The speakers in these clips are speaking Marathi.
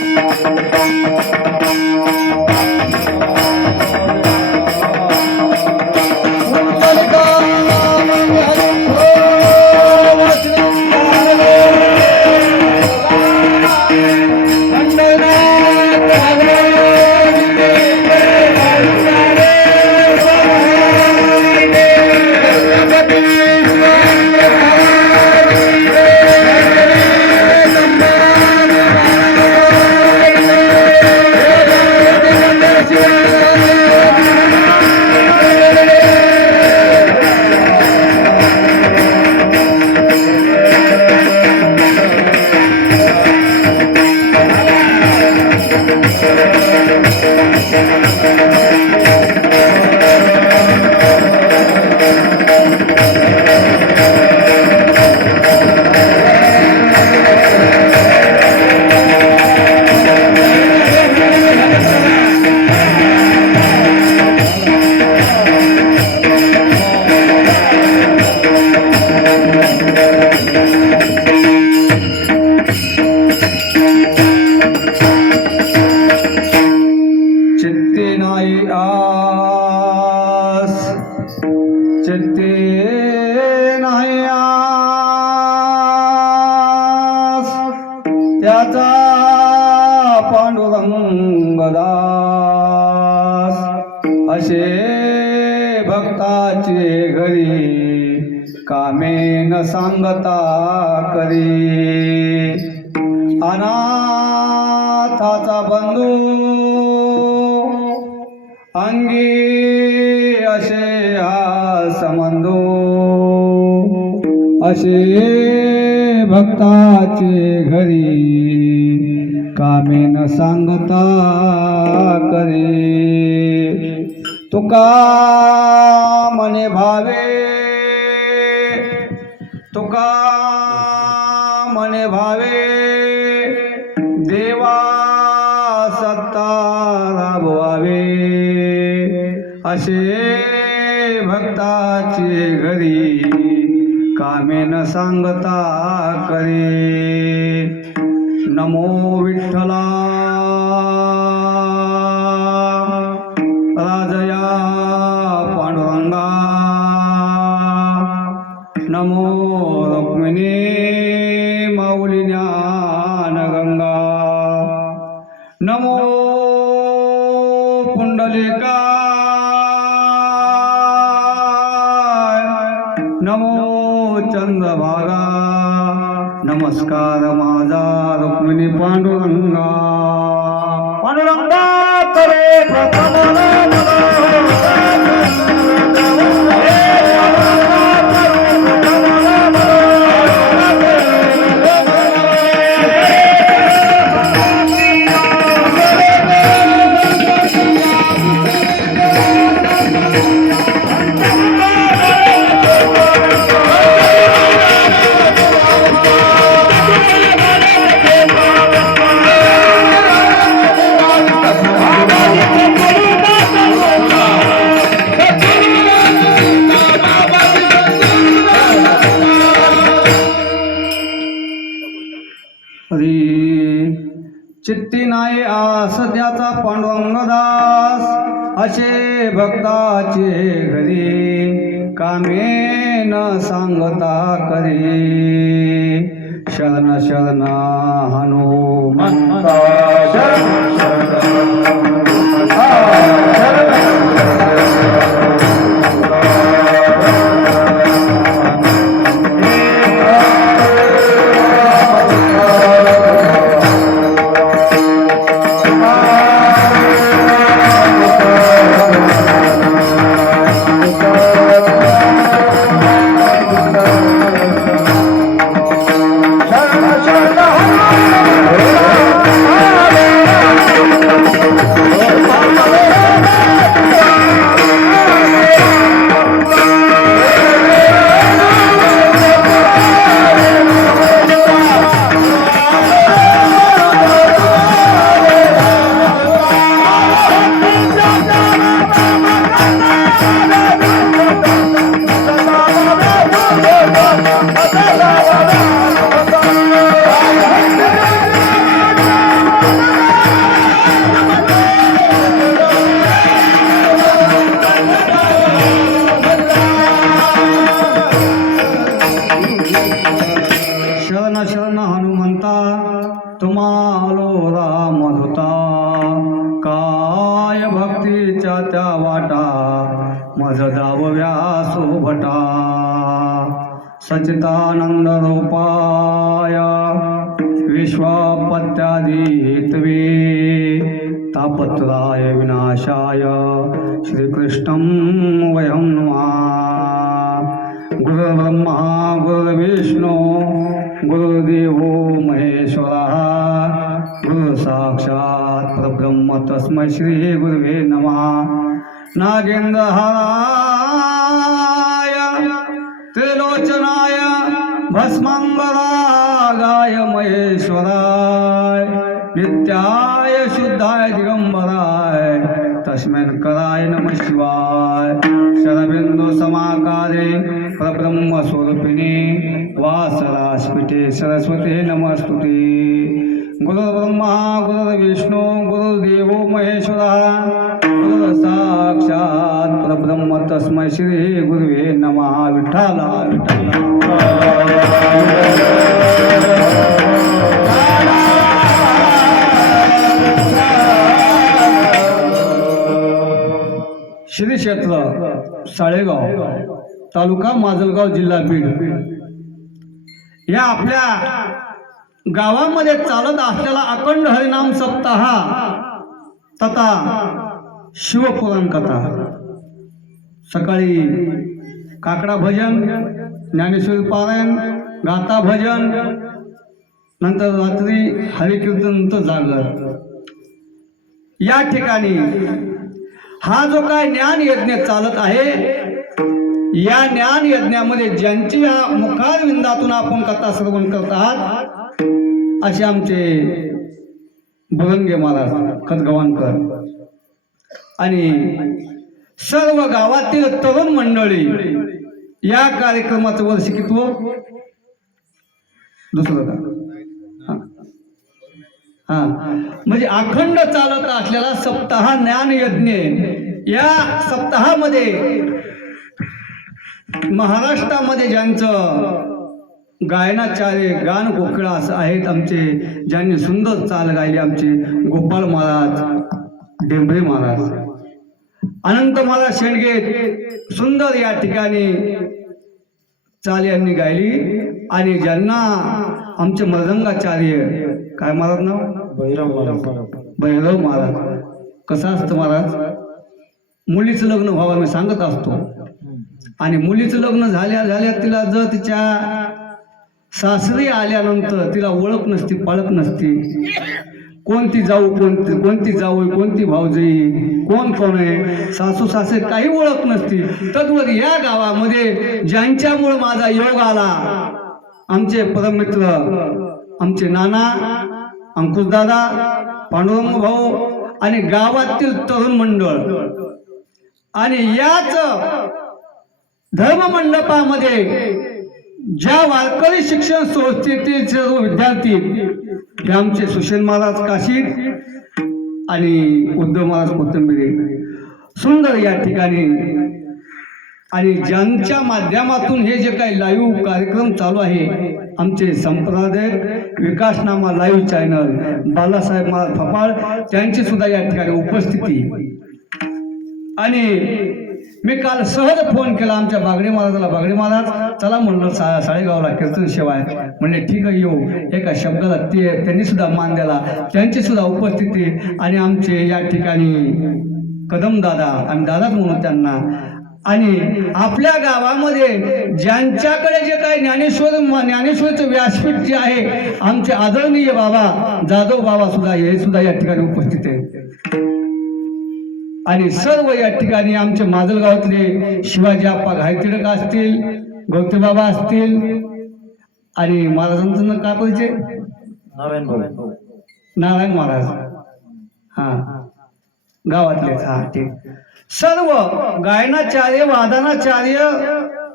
Thank you. Yeah. अंगी असे हा संबंधो असे भक्ताचे घरी कामे न सांगता करे. तुका मने भावे असे भक्ताचे घरी कामे न सांगता करे. नमो विठ्ठला. राजया पांडुरंगा. नमो रुक्मिणी माऊली ज्ञानगंगा. नमो पुंडलिका नमो चंद्रभागा। नमस्कार माझा रुक्मिणी पांडुरंगा। पांडुरंगा करे असे भक्ताचे घरी कामे न सांगता करी शरण शरण हनुमंता शरण शरण मज दावव्या सचितानंद रूपाय विश्वापत्यादित्वे। तापत्राय विनाशाय श्रीकृष्णं वयं नमः। गुरुर्ब्रह्मा गुरुविष्णो गुरुर्देवो महेश्वरः। गुरुसाक्षात् परब्रह्म तस्मै श्री गुरुवे नमः। नागेन्द्रहरा त्रिलोचनाय भस्मांबरागाय महेश्वराय नित्याय शुद्धाय दिगंबराय तस्मिन् कराय नमः शिवाय। शरबिंदु समाकारे परब्रह्म स्वरूपिणी वासरास्पिटे सरस्वती नमस्तुती गुरुर्ब्रह्मा गुरुर्विष्णू गुरुर्देवो महेश्वरः गुरु साक्षात् परब्रह्म तस्मै श्री गुरुवे नमः विठ्ठला. श्री क्षेत्र साळेगाव तालुका माजलगाव जिल्हा बीड. या आपल्या गावामध्ये चालत असलेला अखंड हरिनाम सप्ताह तथा शिवपुराण कथा. सकाळी काकडा भजन ज्ञानेश्वर पारायण गाता भजन नंतर रात्री हरिकीर्तन नंतर जागर. या ठिकाणी हा जो काय ज्ञान यज्ञ चालत आहे या ज्ञान यज्ञामध्ये ज्यांची या मुखारविंदातून आपण कथा श्रवण करत आहात असे आमचे बुरंगे महाराज खतगवांकर आणि सर्व गावातील तरुण मंडळी या कार्यक्रमाचं वर्षिकित्व दुसरं का? हा. म्हणजे अखंड चालत असलेला सप्ताह ज्ञान यज्ञ या सप्ताहामध्ये महाराष्ट्रामध्ये ज्यांचं गायनाचार्य गान गोखळा असं आहेत आमचे ज्यांनी सुंदर चाल गायली आमचे गोपाळ महाराज डेंबरे महाराज. अनंत महाराज शेंडगे सुंदर या ठिकाणी चाल यांनी गायली आणि ज्यांना आमचे मृदंगाचार्य काय महाराज नाव? भैरव महाराज. कसं असतं महाराज? मुलीचं लग्न व्हावं मी सांगत असतो. आणि मुलीचं लग्न झाल्या झाल्या तिला जर तिच्या सासरी आल्यानंतर तिला ओळख नसती पाळख नसती. कोणती जाऊ कोणती कोणती जाऊ कोणती भाऊजाई कोण कोण आहे? सासू सासरे काही ओळख नसती. तद्वत या गावामध्ये ज्यांच्यामुळे माझा योग आला आमचे परममित्र आमचे नाना अंकुशदादा पांडुरंग भाऊ आणि गावातील तरुण मंडळ. आणि याच धर्म मंडपामध्ये ज्या वारकरी शिक्षण संस्थेतील सर्व विद्यार्थी हे आमचे सुशील महाराज काशीद आणि उद्धव महाराज कोथंबिरे सुंदर या ठिकाणी आणि ज्यांच्या माध्यमातून हे जे काही लाईव्ह कार्यक्रम चालू आहे आमचे संप्रदायक विकासनामा लाईव्ह चॅनल बालासाहेब महाराज फपाळ त्यांची सुद्धा या ठिकाणी उपस्थिती. आणि मी काल सहज फोन केला आमच्या बागडे महाराजाला. बागडे महाराज चला म्हणलं सा साळेगावला कीर्तन शिवाय. म्हणले ठीक आहे येऊ. एका शब्दाला ते त्यांनी सुद्धा मान दिला. त्यांची सुद्धा उपस्थिती आणि आमचे या ठिकाणी कदम दादा आणि दादाच म्हणून त्यांना. आणि आपल्या गावामध्ये ज्यांच्याकडे जे काही ज्ञानेश्वर ज्ञानेश्वरचं व्यासपीठ जे आहे आमचे आदरणीय बाबा जाधव बाबा सुद्धा हे सुद्धा या ठिकाणी उपस्थित आहे आणि सर्व या ठिकाणी आमचे माजलगावातले शिवाजी आप्पा घायतिडक असतील गौतेबाबा असतील आणि महाराजांचं काय परिचय नारायण महाराज. हा. गावातलेच हा ठीक सर्व गायनाचार्य वादनाचार्य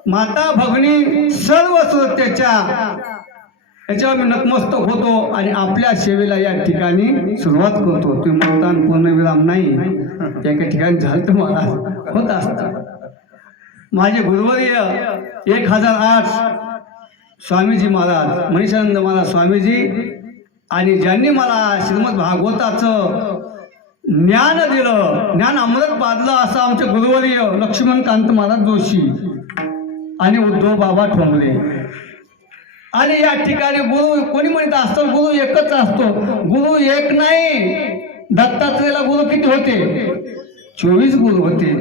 माता भगिनी सर्व श्रोत्याच्या याच्यावर मी नतमस्तक होतो आणि आपल्या सेवेला या ठिकाणी सुरुवात करतो. तुम्ही मतदान पूर्णविराम नाही. एका ठिकाणी झालं तर मला होत असतं. माझे गुरुवर्य एक हजार आठ स्वामीजी महाराज मनीषानंद महाराज स्वामीजी आणि ज्यांनी मला श्रीमद भागवताचं ज्ञान दिलं ज्ञान अमृत बादलं असं आमचे गुरुवर्य लक्ष्मणकांत महाराज जोशी आणि उद्धव बाबा ठोंबले आणि या ठिकाणी गुरु कोणी म्हणत असतो? गुरु एकच असतो. गुरु एक नाही. दत्तात्रेयला गुरु किती होते? चोवीस गुरु होते.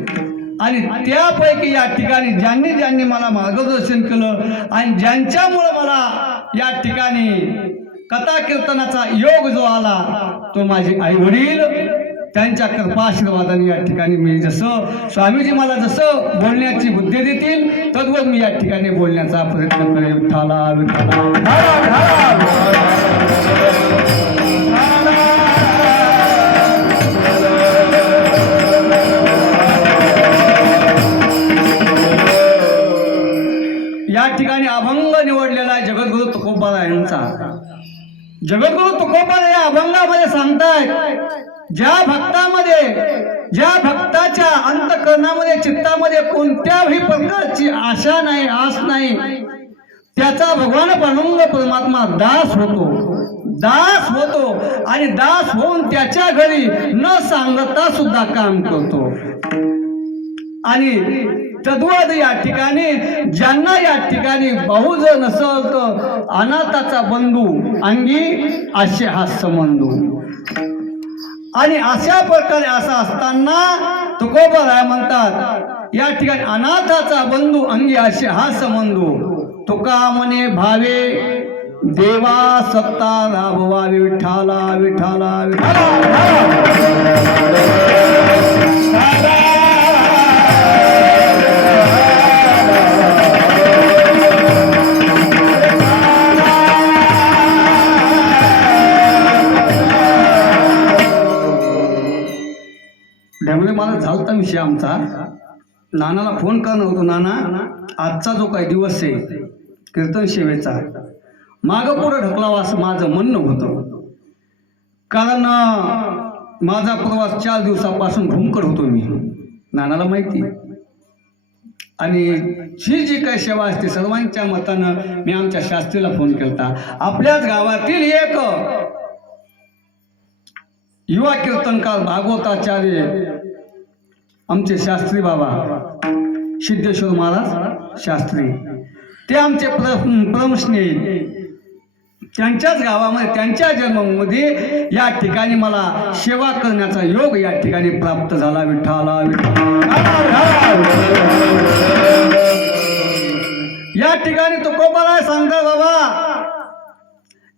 आणि त्यापैकी या ठिकाणी ज्यांनी ज्यांनी मला मार्गदर्शन केलं आणि ज्यांच्यामुळं मला या ठिकाणी कथा कीर्तनाचा योग जो आला तो माझे आई वडील त्यांच्या कृपाशीर्वादाने या ठिकाणी मी जसं स्वामीजी मला जसं बोलण्याची बुद्धी देतील तद्वत मी या ठिकाणी बोलण्याचा प्रयत्न करेल विठ्ठाला या ठिकाणी अभंग निवडलेला आहे जगद्गुरु तुकोबारा यांचा. जगद्गुरु तुकोबारा या अभंगामध्ये सांगतायत ज्या भक्तामध्ये ज्या भक्ताच्या अंतकरणामध्ये चित्तामध्ये कोणत्याही प्रकारची आशा नाही आस नाही त्याचा भगवान परमंग परमात्मा दास होतो. दास होतो आणि दास होऊन त्याच्या घरी न सांगता सुद्धा काम करतो. आणि तद्वाद या ठिकाणी ज्यांना या ठिकाणी बहुजन नसल तर अनाथाचा बंधू अंगी असे हा संबंधू आणि अशा प्रकारे असं असताना तुकोबराय म्हणतात या ठिकाणी अनाथाचा बंधू अंगी असे हा संबंधू. तुका म्हणे भावे देवा सत्ता राबवावी विठाला विठाला विठाला त्यामुळे झालता विषय आमचा. नानाला फोन करणं होतो नाना आजचा जो काही दिवस आहे कीर्तन सेवेचा मागं पुढं ढकलावा असं माझं म्हणणं होतं. कारण माझा प्रवास चार दिवसापासून घुमकड होतो मी. नानाला माहिती आणि ही जी काही सेवा असते सर्वांच्या मतानं मी आमच्या शास्त्रीला फोन केला आपल्याच गावातील एक युवा कीर्तनकार भागवताचार्य आमचे शास्त्री बाबा सिद्धेश्वर महाराज शास्त्री. ते आमचे प्र प्रमस्नेही त्यांच्याच गावामध्ये त्यांच्या जन्मामध्ये या ठिकाणी मला सेवा करण्याचा योग या ठिकाणी प्राप्त झाला. विठाला या ठिकाणी तुकोबाला सांगता बाबा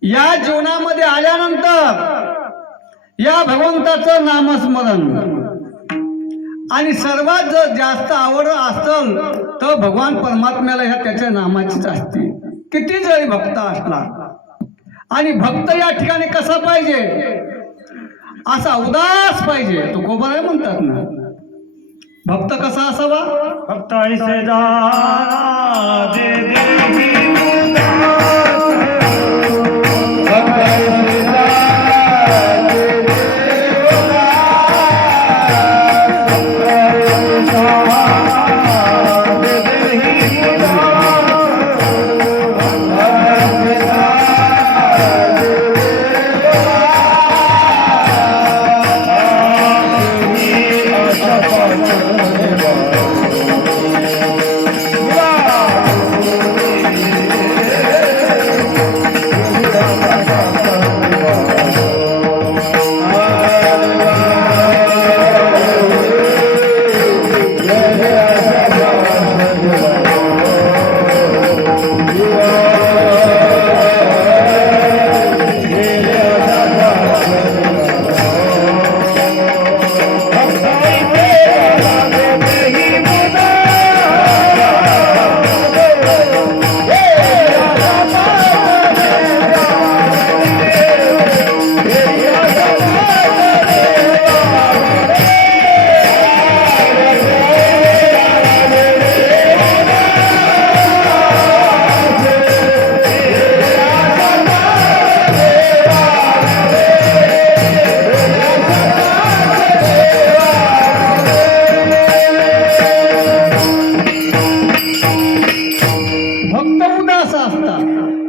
या जीवनामध्ये आल्यानंतर या भगवंताचं नामस्मरण आणि सर्वात जर जास्त आवड असल तर भगवान परमात्म्याला ह्या त्याच्या नामाचीच असते. किती जरी भक्त असला. आणि भक्त या ठिकाणी कसा पाहिजे? असा उदास पाहिजे. तो गोबराय म्हणतात ना. भक्त कसा असावा? फक्त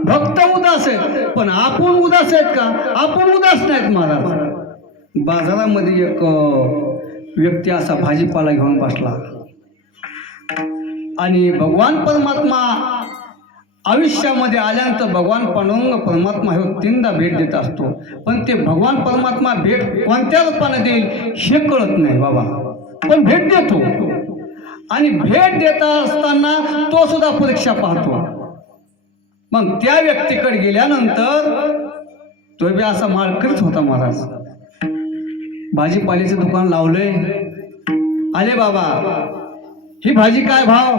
भक्त उदास आहेत. पण आपण उदास आहेत का? आपण उदास नाहीत महाराज. बाजारामध्ये एक व्यक्ती असा भाजीपाला घेऊन बसला. आणि भगवान परमात्मा आयुष्यामध्ये आल्यानंतर भगवान पांडुरंग परमात्मा हे तीनदा भेट देत असतो. पण ते भगवान परमात्मा भेट कोणत्या रूपाने देईल हे कळत नाही बाबा. पण भेट देतो. आणि भेट देता असताना तो सुद्धा परीक्षा पाहतो. मग त्या व्यक्तीकडे गेल्यानंतर तो बी असा माळकरीच होता महाराज. भाजीपाल्याचं दुकान लावलंय. आले बाबा ही भाजी काय भाव?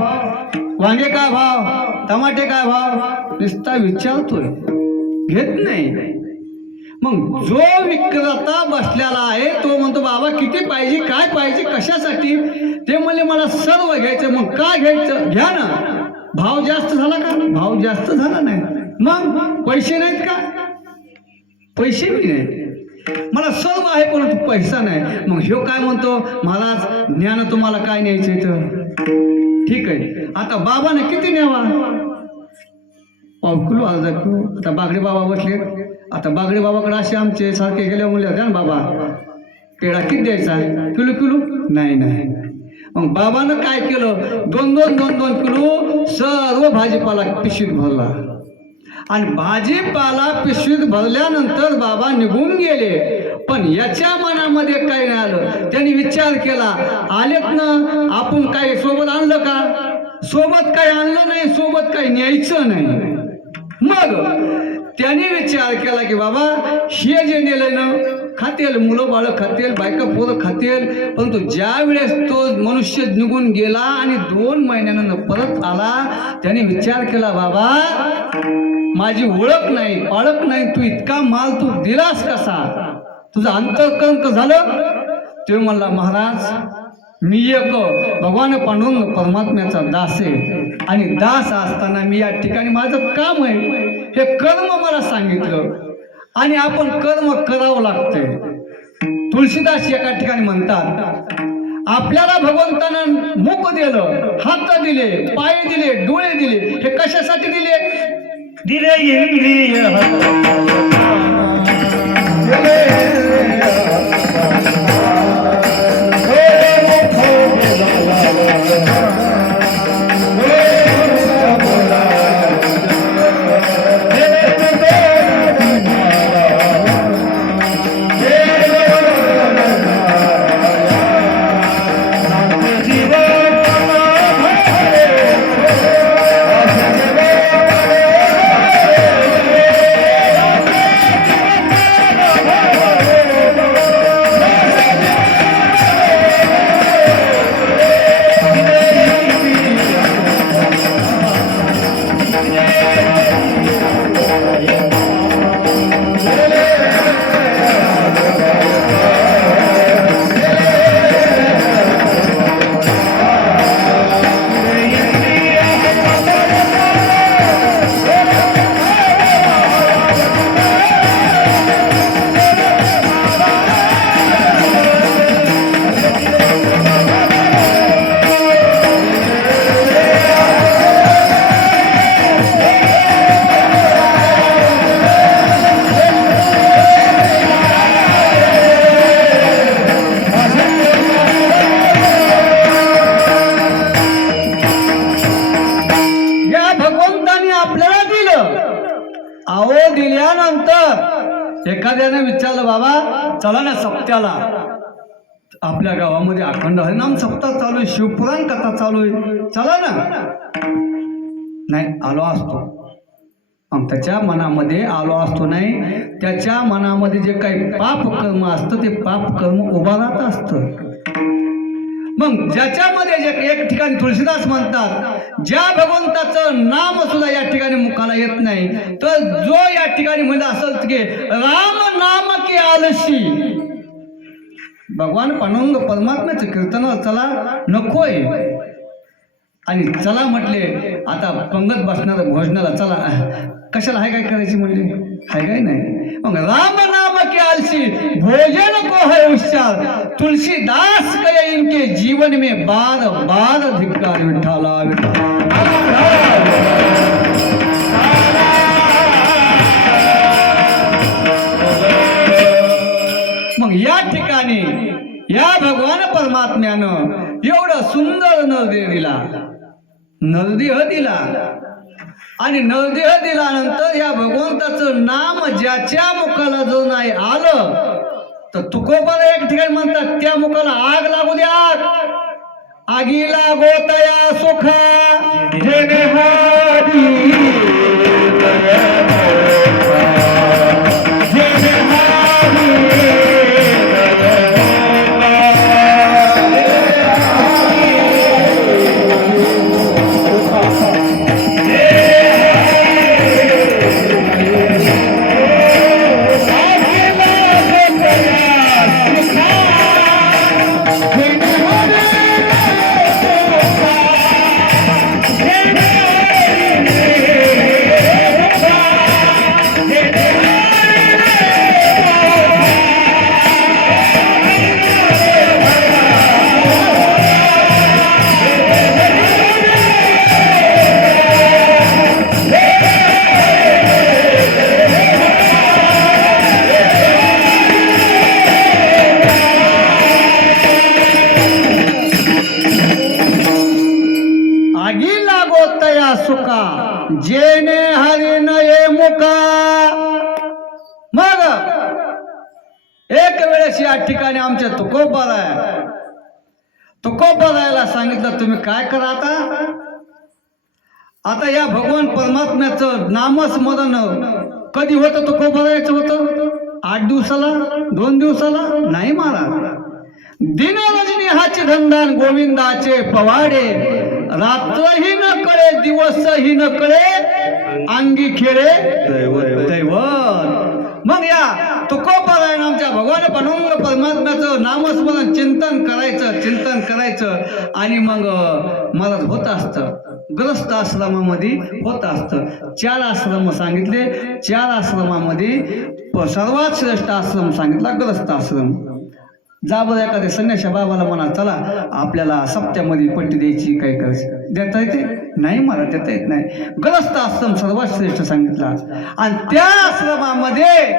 वांगे काय भाव? टमाटे काय भाव? नुसता विचारतोय. घेत नाही. मग जो विक्रेता बसलेला आहे तो म्हणतो बाबा किती पाहिजे काय पाहिजे कशासाठी? ते म्हणले मला सर्व घ्यायचं. मग काय घ्यायचं? घ्या ना. भाव जास्त झाला का भाव जास्त झाला नाही. मग पैसे नाहीत का? पैसे बी नाही मला सर्व आहे परंतु पैसा नाही. मग ह्यो काय म्हणतो? मलाच ज्ञान तुम्हाला काय न्यायचं इथं? ठीक आहे. आता बाबाने किती न्यावा? पाव किलो अर्धा किलो आता बागडे बाबा बसले. आता बागडे बाबाकडे असे आमचे सारखे गेले म्हणले द्या ना बाबा पेढा किती द्यायचा किलो किलो? नाही नाही. मग बाबानं काय केलं? दोन दोन दोन दोन किलो सर्व भाजीपाला पिशवीत भरला. आणि भाजीपाला पिशवीत भरल्यानंतर बाबा निघून गेले. पण याच्या मनामध्ये काही नाही आलं. त्यांनी विचार केला आलेत ना आपण काही सोबत आणलं का? सोबत काही आणलं नाही सोबत काही न्यायचं नाही. मग त्याने विचार केला की बाबा हे जे नेलं ना खातेल मुलं बाळं खातेल बायका पोरं खातेल परंतु ज्या वेळेस तो मनुष्य निघून गेला आणि दोन महिन्यानं परत आला त्याने विचार केला बाबा माझी ओळख नाही पाळख नाही तू इतका माल तू दिलास कसा? तुझं अंतर्कंक झालं. ते म्हणला महाराज मी एक भगवान पांडुरंग परमात्म्याचा दास आहे आणि दास असताना मी या ठिकाणी माझं काम आहे. हे कर्म मला सांगितलं. आणि आपण कर्म करावं लागतंय. तुळशीदास एका ठिकाणी म्हणतात आपल्याला भगवंतानं मुख दिलं हात दिले पाय दिले डोळे दिले हे कशासाठी दिले? दिले इंद्रिय. हरिनाम सप्ताह चालू आहे शिवपुराण कथा चालू आहे. चला ना. नाही आलो असतो. त्याच्या मनामध्ये आलो असतो नाही. त्याच्या मनामध्ये जे काही पाप कर्म असतं ते पाप कर्म उभा राहत असतं. मग ज्याच्यामध्ये जे एक ठिकाणी तुळशीदास म्हणतात ज्या भगवंताचं नाम सुद्धा या ठिकाणी मुखाला येत नाही तर जो या ठिकाणी म्हणजे असेल की राम नाम की आलशी भगवान पांडुरंग परमात्म्याचं कीर्तन चला नकोय. आणि चला म्हटले आता पंगत बसणार भोजनाला चला. कशाला हाय काय करायची म्हणले? हाय काय नाही. मग राम नाम के आलसी भोजन को है उच्चार. तुलसीदास कहे इनके जीवन में बार बार धिक्कार विठाला विठा या भगवान परमात्म्यानं एवढं सुंदर नरदेह दिला. नरदेह दिला. आणि नरदेह दिल्यानंतर या भगवंताचं नाम ज्याच्या मुखाला जर नाही आलं तर तुकोबाला एक ठिकाणी म्हणतात त्या मुखाला आग लागू द्या. आग लागो तया सुखा. या भगवान परमात्म्याचं नामस्मरण कधी होतं तुकोबारायचं होतं? आठ दिवसाला दोन दिवसाला? नाही महाराज. दिन रजनी हाचे धंदान गोविंदाचे पवाडे. रात्रही न कळे दिवसही न कळे अंगी खेळे दैवत. मग या तुकोपरायण आमच्या भगवान पनंग परमात्म्याचं नामस्मरण चिंतन करायचं चिंतन करायचं. आणि मग मला होत असतं. ग्रस्त आश्रमामध्ये होत असतं. चार आश्रम सांगितले. चार आश्रमामध्ये प- सर्वात श्रेष्ठ आश्रम सांगितला ग्रस्त आश्रम. जा बरं एखाद्या संन्याशा बाबाला म्हणा चला आपल्याला सप्त्यामध्ये पट्टी द्यायची काय करायची? देता येते? नाही मला देता येत नाही. ग्रस्त आश्रम सर्वात श्रेष्ठ सांगितला. आणि त्या आश्रमामध्ये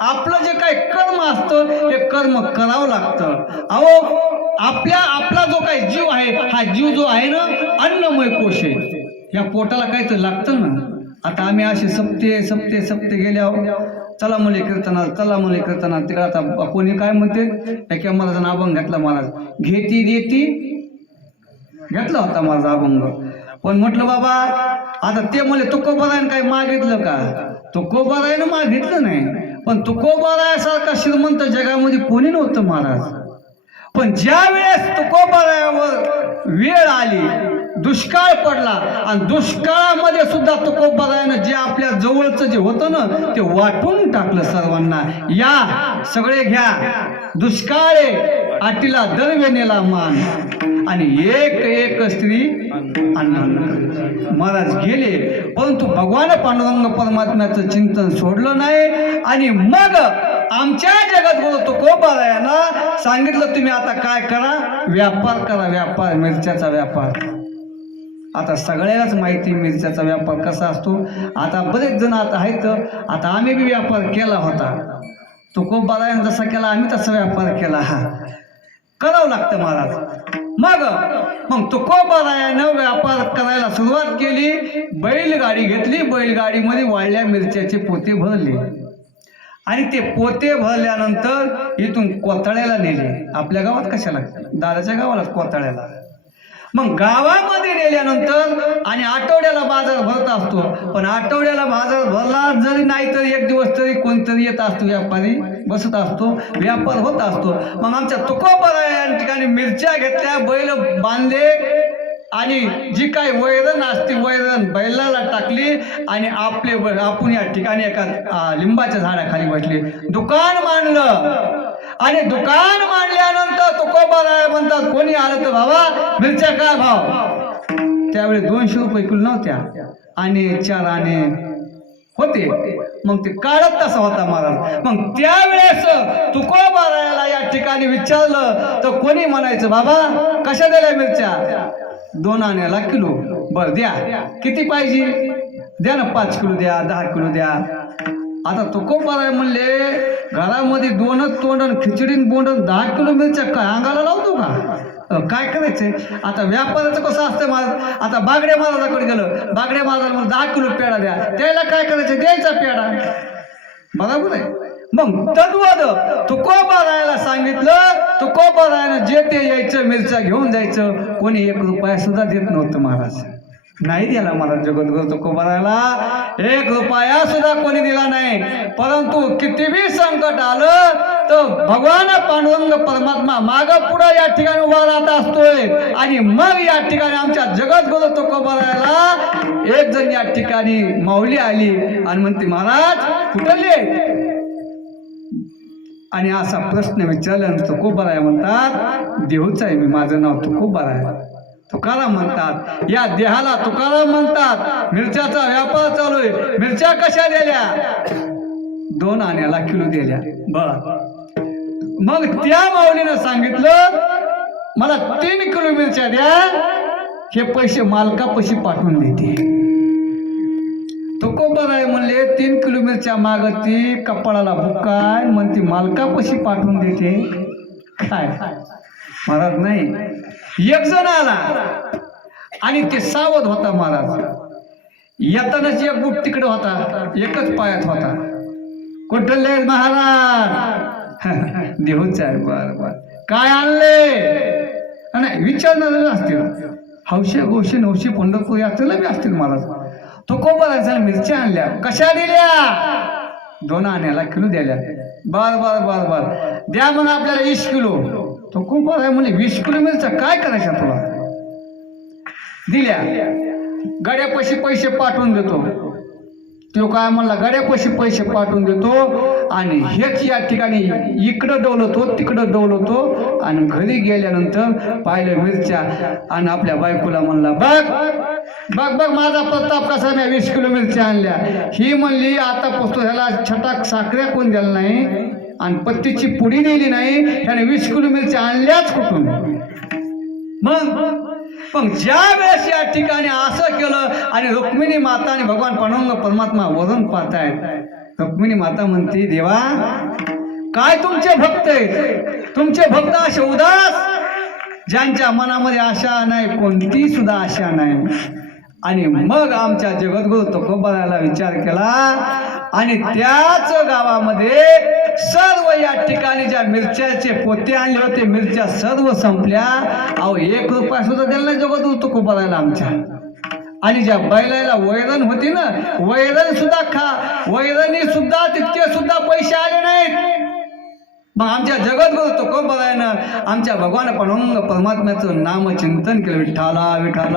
आपलं जे काही कर्म असतं हे कर्म करावं लागतं. अहो आपल्या आपला जो काही जीव आहे हा जीव जो आहे ना अन्नमय कोश आहे. या पोटाला काहीतरी लागतं ना. आता आम्ही असे सप्ते सप्ते सप्ते गेल्यावर चला मुले कीर्तनात चला मुले कीर्तनात तिकडे आता कोणी काय म्हणते? एका महाराजांना अभंग घातला महाराज. घेती देती. घेतला होता माझा अभंग. पण म्हटलं बाबा आता ते मुले तुकोबारायन काय मागितलं का? तुकोबारायनं मागितलं नाही. पण तुकोबारायासारखा श्रीमंत जगामध्ये कोणी नव्हतं महाराज. पण ज्या वेळेस तुकोबारायावर वेळ आली दुष्काळ पडला आणि दुष्काळामध्ये सुद्धा तुकोबारायानं जे आपल्या जवळचं जे होतं ना ते वाटून टाकलं सर्वांना. या सगळे घ्या. दुष्काळ आटीला दरवेनेला मान. आणि एक एक स्त्री अन्न महाराज गेले परंतु भगवान पांडुरंग परमात्म्याचं चिंतन सोडलं नाही. आणि मग आमच्या जगात बोलतो तुकोबारायानं सांगितलं तुम्ही आता काय करा? व्यापार करा व्यापार मिरच्याचा व्यापार. आता सगळ्यालाच माहिती मिरच्याचा व्यापार कसा असतो. आता बरेच जण आता आहेत आता आम्ही बी व्यापार केला होता. तुकोबारायन जसा केला आम्ही तसा व्यापार केला. हा करावं लागतं महाराज. मग मग तुकोबारायानं व्यापार करायला सुरुवात केली बैलगाडी घेतली बैलगाडीमध्ये वाळल्या मिरच्याचे पोते भरले. आणि ते पोते भरल्यानंतर इथून कोथळ्याला नेले. आपल्या गावात कशाला? दादाच्या गावाला कोथळ्याला मग गावामध्ये नेल्यानंतर आणि आठवड्याला बाजार भरत असतो. पण आठवड्याला बाजार भरला जरी नाही तरी एक दिवस तरी कोणतरी येत असतो व्यापारी बसत असतो व्यापार होत असतो. मग आमच्या तुकोबाला या ठिकाणी मिरच्या घेतल्या बैल बांधले आणि जी काही वैरण असते वैरण बैलाला टाकली आणि आपले आपण या ठिकाणी एका लिंबाच्या झाडाखाली बसले. दुकान मांडलं. आणि दुकान मांडल्यानंतर तुकोबाराय म्हणतात कोणी आलं तर बाबा मिरच्या काय भाव? त्यावेळी दोनशे रुपये किलो नव्हत्या. आणि चार आणि होते. मग ते काढत तसा होता महाराज मग त्यावेळेस तुकोबारायाला या ठिकाणी विचारलं तर कोणी म्हणायचं बाबा कशा दिल्या मिरच्या? दोन आण्याला किलो. बर द्या. किती पाहिजे? द्या ना पाच किलो द्या दहा किलो द्या. आता तुकोबाराय म्हणले घरामध्ये दोनच तोंड आणि खिचडीन बोंड दहा किलो मिरच्या काय अंगाला लावतो का? काय करायचंय? आता व्यापाराचं कसं असतं माझ आता बागड्या महाराजाकडे गेलं. बागड्या महाराज मला दहा किलो पेढा द्या. त्याला काय करायचं द्यायचा पेढा. बरोबर आहे? मग तद्वाद तुकोबारायला सांगितलं. तुकोबारायनं जे ते यायचं मिरच्या घेऊन जायचं. कोणी एक रुपया सुद्धा देत नव्हतं महाराज. नाही दिला मला जगद्गुरु तुकोबाराला एक रुपया सुद्धा कोणी दिला नाही. परंतु कितीबी संकट आलं तर भगवान पांडुरंग परमात्मा माग पुढं या ठिकाणी उभा राहत असतोय. आणि मग या ठिकाणी आमच्या जगद्गुरु तुकोबाराला एक जण या ठिकाणी माऊली आली आणि म्हणते महाराज कुठले आणि असा प्रश्न विचारल्यानंतर तुकोबाराय म्हणतात देऊच आहे मी माझं नाव तुकोबाराय. तुकाराम म्हणतात या देहाला तुकाराम म्हणतात मिरच्याचा व्यापार चालू आहे. मिरच्या कशा दिल्या? दोन आण्याला किलो दिल्या. बर. मग त्या माऊलीनं सांगितलं मला तीन किलो मिरच्या द्या हे पैसे मालकापाशी पाठवून देते. तुकोबर आहे म्हणले तीन किलो मिरच्या मागती कपाळाला बुकाय म्हणते मालकापाशी पाठवून देते. काय? महाराज नाही. एक जण आला. आणि ते सावध होता महाराज. येतानाच एक गुट तिकडे होता. एकच पायात होता. कुठले महाराज? देऊच आहे बर बर. काय आणले? नाही विचारणार असतील. हौशे गोशे नवशे पंढरपूर यात्रेला बी असतील महाराज. तो कोबरायचा मिरच्या आणल्या. कशा दिल्या? दोन आण्याला किलो द्यायला. बर बर बर बर. द्या मग आपल्याला वीस किलो. तो कोबर आहे म्हणजे वीस किलो मिरच्या काय करायच्या तुला? दिल्या. गड्यापाशी पैसे पाठवून देतो. तो काय म्हणला गड्यापाशी पैसे पाठवून देतो आणि हेच या ठिकाणी इकडं डवलतो तिकडं डवलतो आणि घरी गेल्यानंतर पाहिलं मिरच्या आणि आपल्या बायकोला म्हणला बघ बघ बघ माझा प्रताप कसा मी वीस किलो मिरच्या आणल्या. ही म्हणली आता पुस्तक ह्याला छटाक साखऱ्या कोण द्यायला नाही? आणि पत्तीची पुडी नेली नाही त्याने वीस किलोमीरच्या आणल्याच कुठून? मग? पण ज्या वेळेस या ठिकाणी असं केलं आणि रुक्मिणी माता आणि भगवान पांडुरंग परमात्मा वरून पाहतायत रुक्मिणी माता म्हणते देवा काय तुमचे भक्त आहेत? तुमचे भक्त असे उदास ज्यांच्या मनामध्ये आशा नाही कोणती सुद्धा आशा नाही. आणि मग आमच्या जगद्गुरु तुकोबाराला विचार केला आणि त्याच गावामध्ये सर्व या ठिकाणी ज्या मिरच्याचे पोते आणले होते मिरच्या सर्व संपल्या. अहो एक रुपया सुद्धा दिला नाही जगद्गुरु तुकोबाराला आमच्या. आणि ज्या बैलाला वैरण होती ना वैरण सुद्धा खा. वैरणी सुद्धा तितके सुद्धा पैसे आले नाहीत. मग आमच्या जगद्गुरु तुकोबायन आमच्या भगवान पणंग परमात्म्याचं नाम चिंतन केलं. विठ्ठाला विठाला